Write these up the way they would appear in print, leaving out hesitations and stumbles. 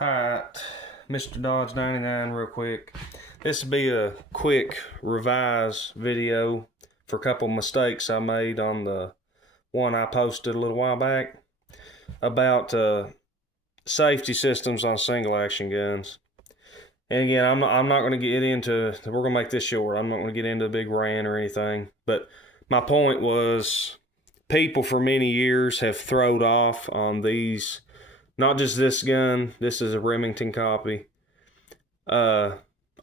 Alright, Mr. Dodge 99 real quick. This will be a quick revise video for a couple mistakes I made on the one I posted a little while back about safety systems on single action guns. And again, I'm not going to get into, we're going to make this short. I'm not going to get into a big rant or anything. But my point was, people for many years have throwed off on these. Not just this gun. This is a Remington copy.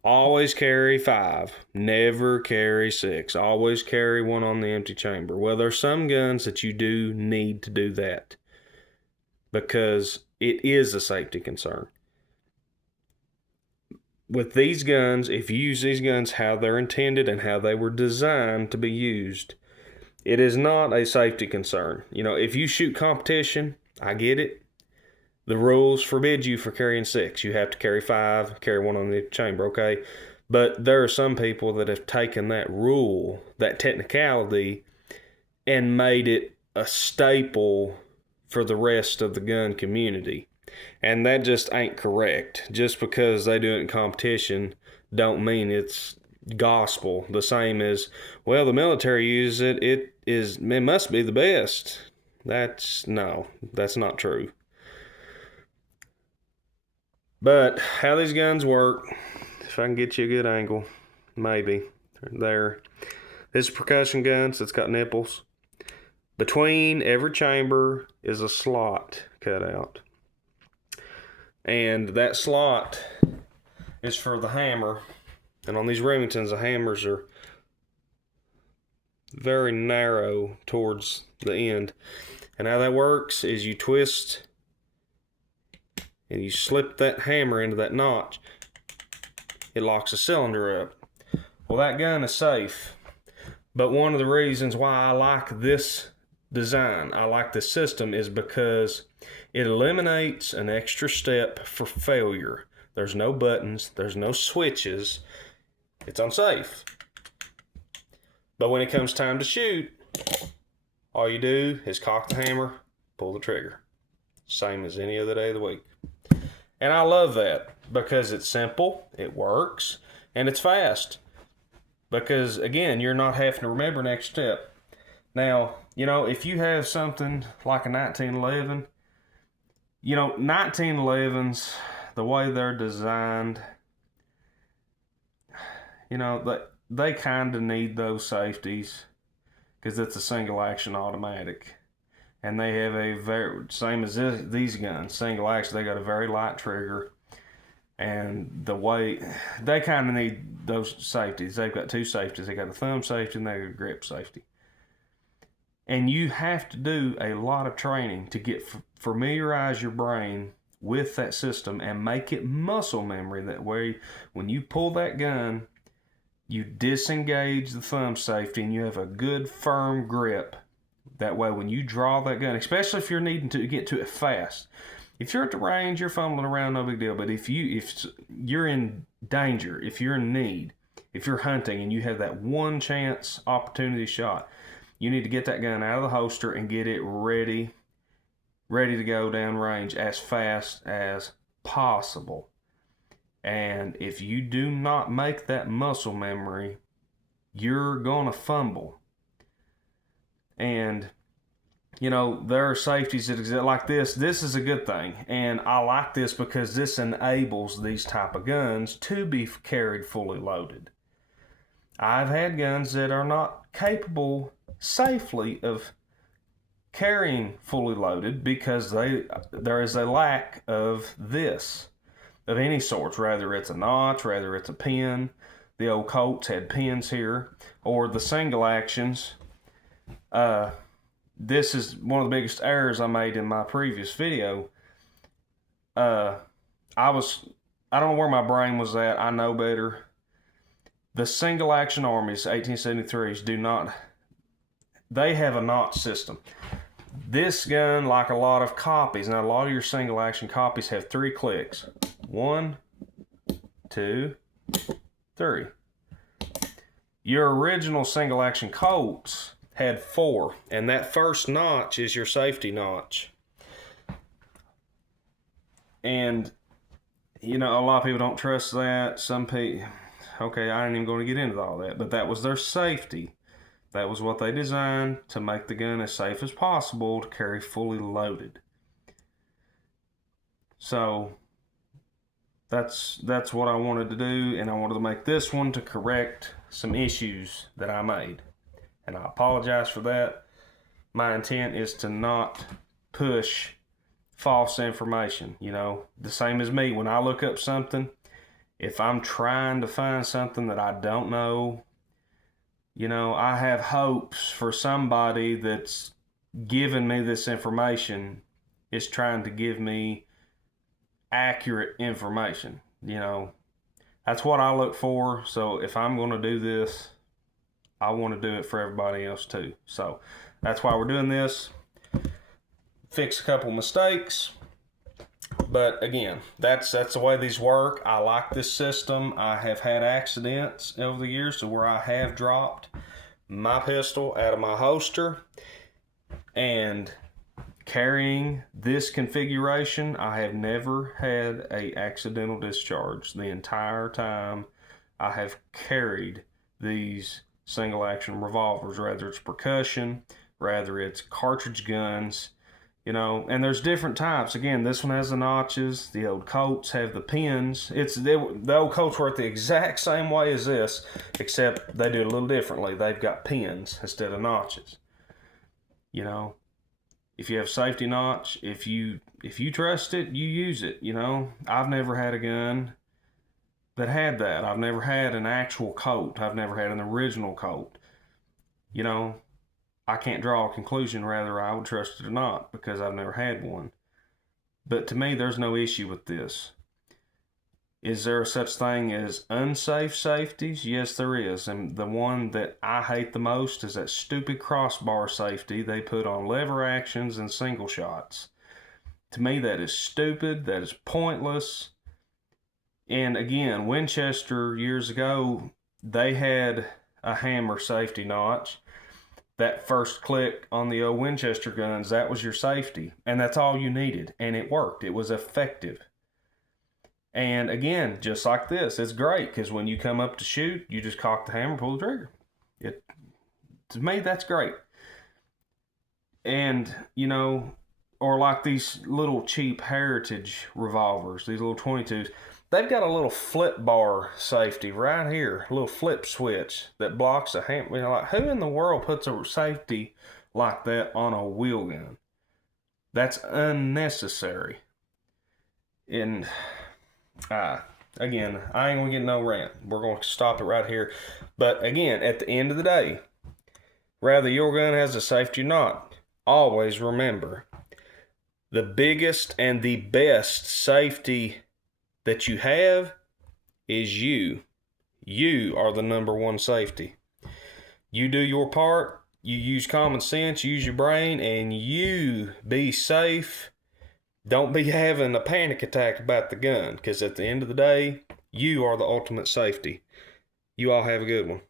Always carry 5. Never carry 6. Always carry one on the empty chamber. Well, there's some guns that you do need to do that, because it is a safety concern. With these guns, if you use these guns how they're intended and how they were designed to be used, it is not a safety concern. You know, if you shoot competition, I get it. The rules forbid you for carrying 6. You have to carry 5, carry one on the chamber, okay? But there are some people that have taken that rule, that technicality, and made it a staple for the rest of the gun community. And that just ain't correct. Just because they do it in competition don't mean it's gospel. The same as, well, the military uses it, it must be the best. That's not true. But how these guns work, if I can get you a good angle, maybe. There. This is a percussion gun, so it's got nipples. Between every chamber is a slot cut out. And that slot is for the hammer. And on these Remingtons, the hammers are very narrow towards the end. And how that works is you twist and you slip that hammer into that notch. It locks the cylinder up. Well, that gun is safe. But one of the reasons why I like this design, I like this system, is because it eliminates an extra step for failure. There's no buttons, there's no switches. It's unsafe. But when it comes time to shoot, all you do is cock the hammer, pull the trigger. Same as any other day of the week. And I love that because it's simple, it works, and it's fast. Because, again, you're not having to remember next step. Now, you know, if you have something like a 1911, you know, 1911s, the way they're designed, you know, they kind of need those safeties because it's a single action automatic. And they have a very, same as these guns, single action, they got a very light trigger. And the way, they kind of need those safeties. They've got 2 safeties. They got a thumb safety and they got a grip safety. And you have to do a lot of training to get familiarize your brain with that system and make it muscle memory. That way, when you pull that gun, you disengage the thumb safety and you have a good firm grip. That way, when you draw that gun, especially if you're needing to get to it fast, if you're at the range, you're fumbling around, no big deal. But if you're in danger, if you're in need, if you're hunting and you have that one chance opportunity shot, you need to get that gun out of the holster and get it ready to go down range as fast as possible. And if you do not make that muscle memory, you're gonna fumble. And, you know, there are safeties that exist like this. This is a good thing. And I like this because this enables these type of guns to be carried fully loaded. I've had guns that are not capable safely of carrying fully loaded because there is a lack of this, of any sort, whether it's a notch, whether it's a pin. The old Colts had pins here, or the single actions. This is one of the biggest errors I made in my previous video. I don't know where my brain was at. I know better. The single action armies, 1873s, they have a notch system. This gun, like a lot of copies, now a lot of your single action copies have 3 clicks. 1, 2, 3. Your original single action Colts had 4, and that first notch is your safety notch. And You know, a lot of people don't trust that. Some people, okay, I ain't even going to get into all that, but that was their safety. That was what they designed to make the gun as safe as possible to carry fully loaded. So that's what I wanted to do, and I wanted to make this one to correct some issues that I made. And I apologize for that. My intent is to not push false information. You know, the same as me. When I look up something, if I'm trying to find something that I don't know, you know, I have hopes for somebody that's giving me this information is trying to give me accurate information. You know, that's what I look for. So if I'm going to do this, I want to do it for everybody else too. So that's why we're doing this. Fix a couple mistakes. But again, that's the way these work. I like this system. I have had accidents over the years to where I have dropped my pistol out of my holster, and carrying this configuration, I have never had a accidental discharge the entire time I have carried these single action revolvers, whether it's percussion, whether it's cartridge guns. You know, and there's different types. Again, this one has the notches. The old Colts have the pins. The old Colts work the exact same way as this, except they do it a little differently. They've got pins instead of notches. You know, if you have safety notch, if you trust it, you use it. You know, I've never had a gun that had that. I've never had an actual Colt. I've never had an original Colt. You know, I can't draw a conclusion whether I would trust it or not because I've never had one. But to me, there's no issue with this. Is there such thing as unsafe safeties? Yes, there is. And the one that I hate the most is that stupid crossbar safety they put on lever actions and single shots. To me, that is stupid. That is pointless. And again, Winchester years ago, they had a hammer safety notch. That first click on the old Winchester guns, that was your safety. And that's all you needed. And it worked. It was effective. And again, just like this, it's great because when you come up to shoot, you just cock the hammer, pull the trigger. To me, that's great. And, you know, or like these little cheap heritage revolvers, these little 22s, they've got a little flip bar safety right here, a little flip switch that blocks a hammer. You know, like, who in the world puts a safety like that on a wheel gun? That's unnecessary. And again, I ain't gonna get no rant. We're gonna stop it right here. But again, at the end of the day, whether your gun has a safety or not, always remember the biggest and the best safety that you have is you. You are the number one safety. You do your part, you use common sense, use your brain, and you be safe. Don't be having a panic attack about the gun, because at the end of the day, you are the ultimate safety. You all have a good one.